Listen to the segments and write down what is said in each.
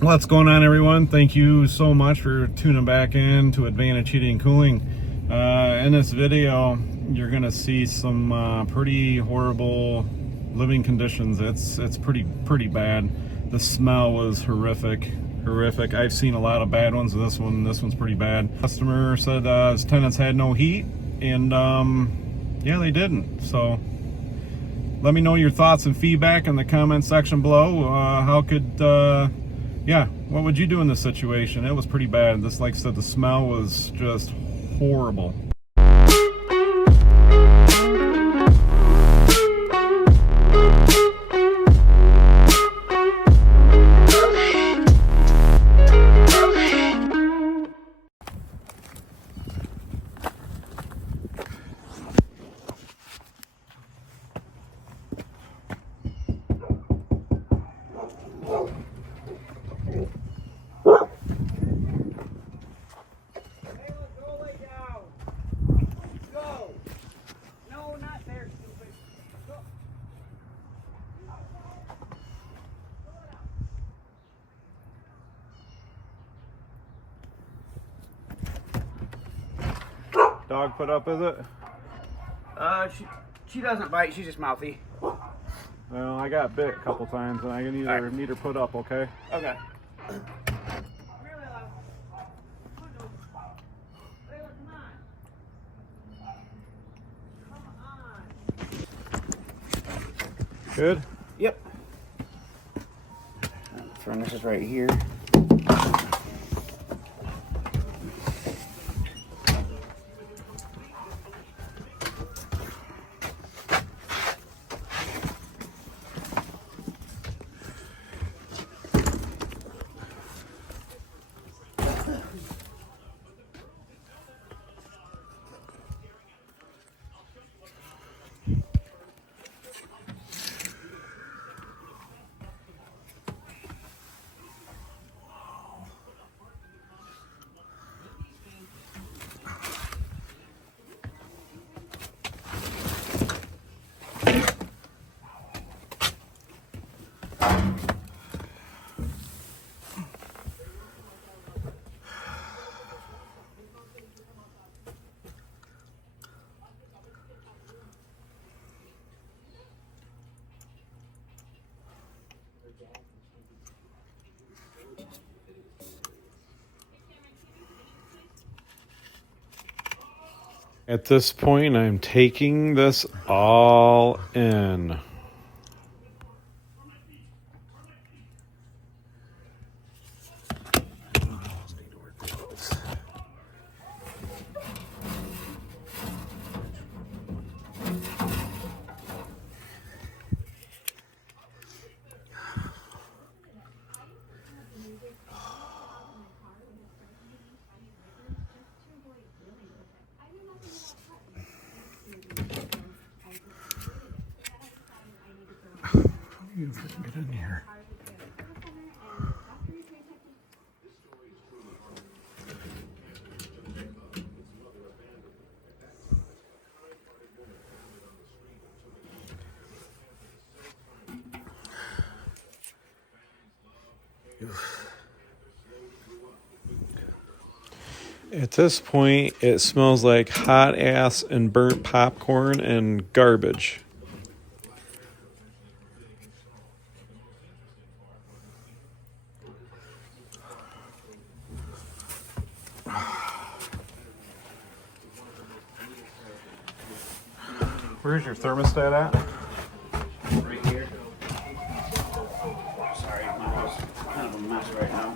What's going on, everyone? Thank you so much for tuning back in to Advantage Heating and Cooling. In this video, you're going to see some pretty horrible living conditions. It's pretty bad. The smell was horrific. I've seen a lot of bad ones. This one's pretty bad. Customer said his tenants had no heat, and yeah, they didn't. So let me know your thoughts and feedback in the comment section below. What would you do in this situation? It was pretty bad. This, like I said, the smell was just horrible. Dog put up, is it? She doesn't bite. She's just mouthy. Well, I got bit a couple times, and I need her put up. Okay. Okay. Good. Yep. Furnace is right here. At this point, I'm taking this all in. If I can get in here. At this point, it smells like hot ass and burnt popcorn and garbage. Where's your thermostat at? Right here. Sorry, my house is kind of a mess right now.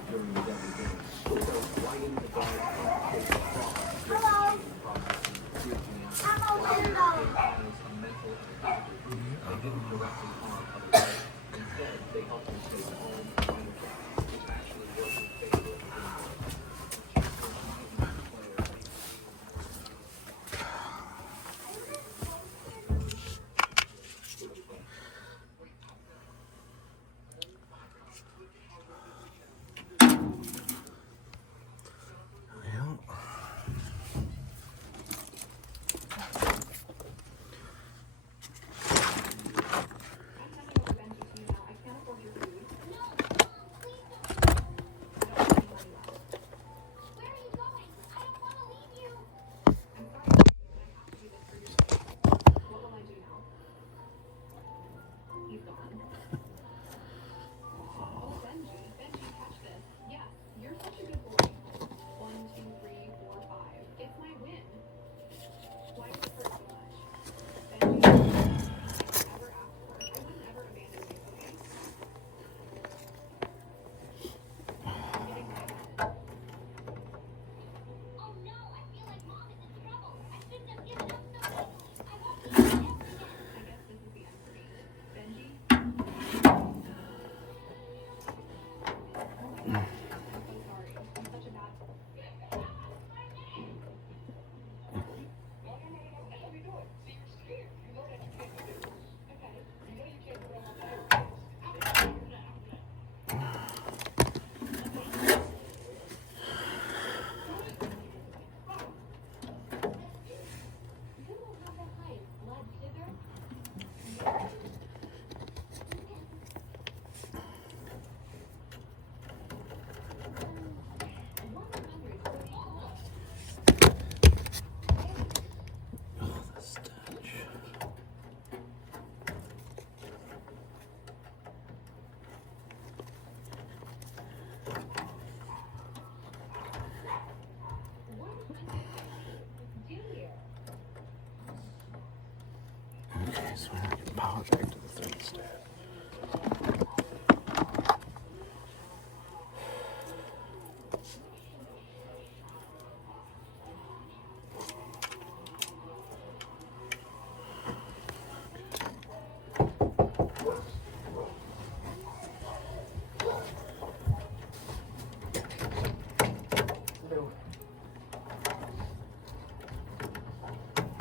Okay, so I can power back to the thermostat.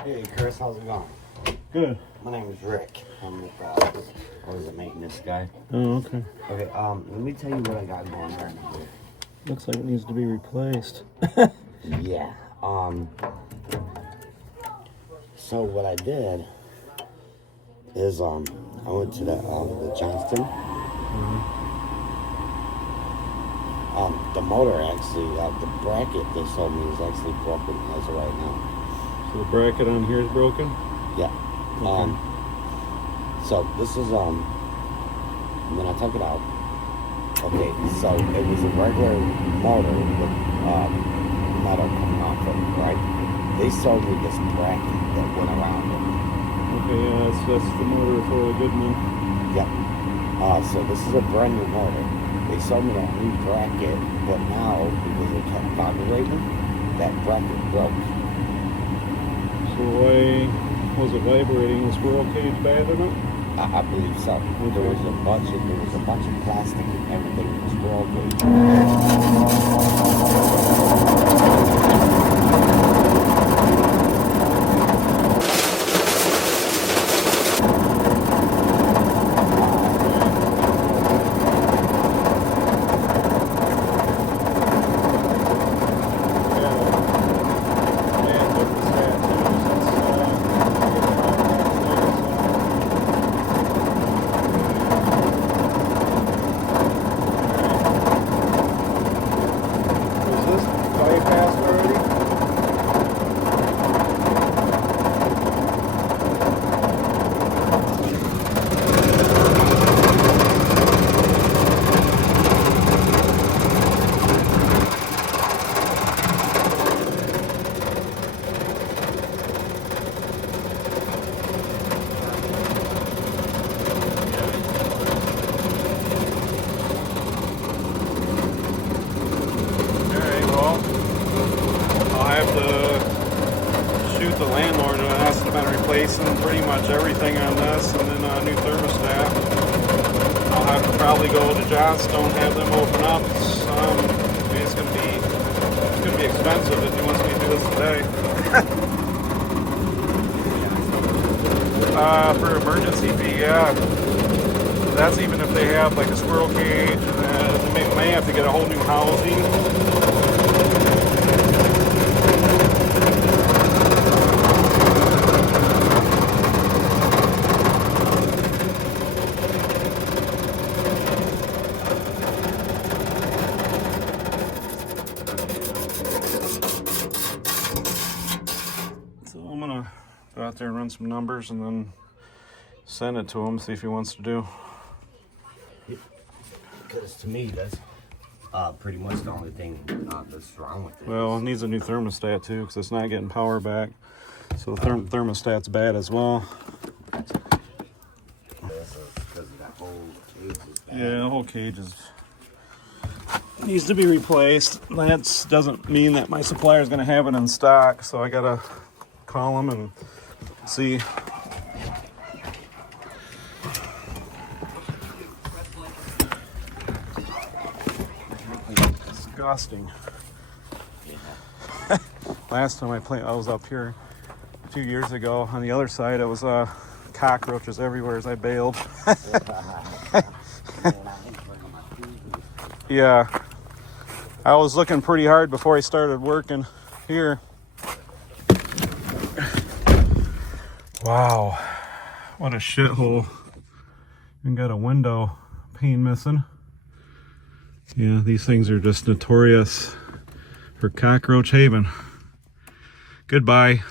Hey Chris, how's it going? Good. My name is Rick. I'm with I was a maintenance guy. Oh, okay. Okay, let me tell you what I got going right now. Looks like it needs to be replaced. Yeah. So what I did is I went to the Johnston. The motor actually, the bracket they sold me is actually broken as of right now. So the bracket on here is broken? Yeah. Okay. So this is when I took it out. Okay, so it was a regular motor with metal coming off of it, right? They sold me this bracket that went around it. Okay, yeah, that's the motor for the Goodman. Yep. So this is a brand new motor. They sold me that new bracket, but now because it kept vibrating, that bracket broke. So why was it vibrating? Was squirrel cage bad in it? I believe so. Okay. There was a bunch of plastic and everything was broken. The Landlord and asked about replacing pretty much everything on this, and then a new thermostat. I'll have to probably go to Johnstone, have them open up. It's gonna be expensive if he wants me to do this today. For emergency fee, yeah. That's even if they have like a squirrel cage, and they may have to get a whole new housing. Go out there and run some numbers and then send it to him, see if he wants to do. Because to me, that's pretty much the only thing that's wrong with it. Well, it needs a new thermostat too, because it's not getting power back. So the thermostat's bad as well. Because that whole cage is bad. Yeah, the whole cage needs to be replaced. That doesn't mean that my supplier is going to have it in stock, so I gotta call them and see. disgusting. Yeah. Last time I was up here a few years ago. On the other side, it was cockroaches everywhere as I bailed. Yeah, I was looking pretty hard before I started working here. Wow, what a shithole. Even got a window pane missing. Yeah, these things are just notorious for cockroach haven. Goodbye.